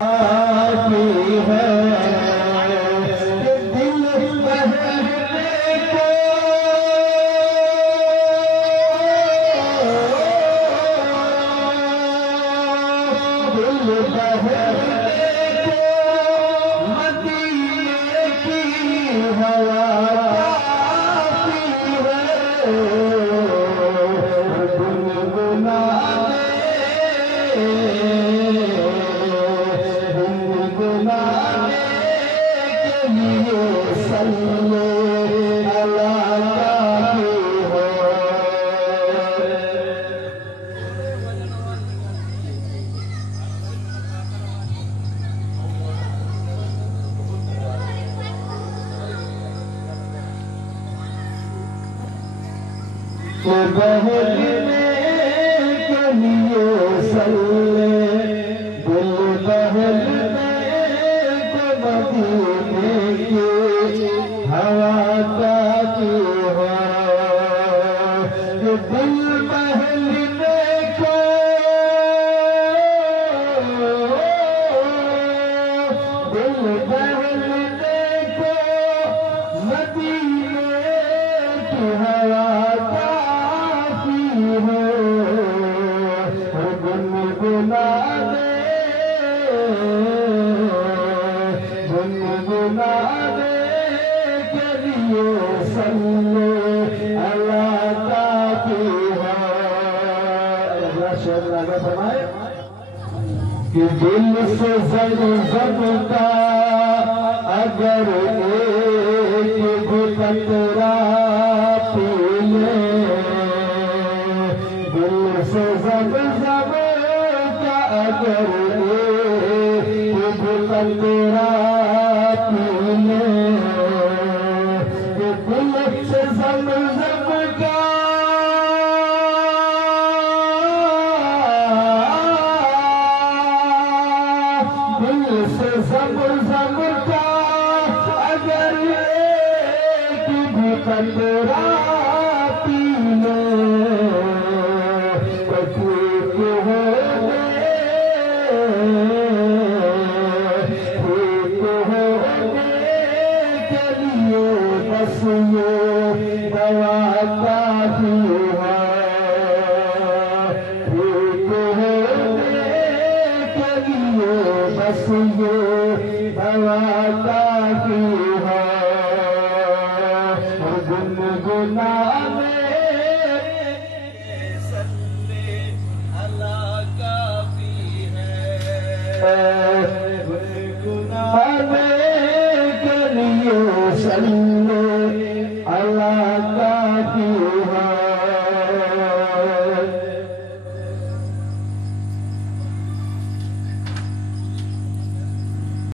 आती है दिल बहलने को, दिल बहलने को मदीने की हवा आती है, गुनगुना बहलने के लिए सल्ले, दिल बहलने को मदीने की हवा आती है, दिल बहलने को, दिल बहलने को मदीने की हवा गुनगुना दे, गुनगुना दे के लिए सल्ले अल्लाह ताकी है। अगला शेर लगा फरमाए कि दिल से ज़म का अगर एक घुटरा पी ले, दिल से ज़म अगर एक घुटरा पी ले, दिल से ज़म का दिल से ज़म का अगर एक घुटरा पी ले, बस ये दवा काफी है, ठीक होने के लिए बस ये दवा काफी है, गुनगुना में सल्ले अल्लाह काफी है, गुनगुना में के लिए सल्ले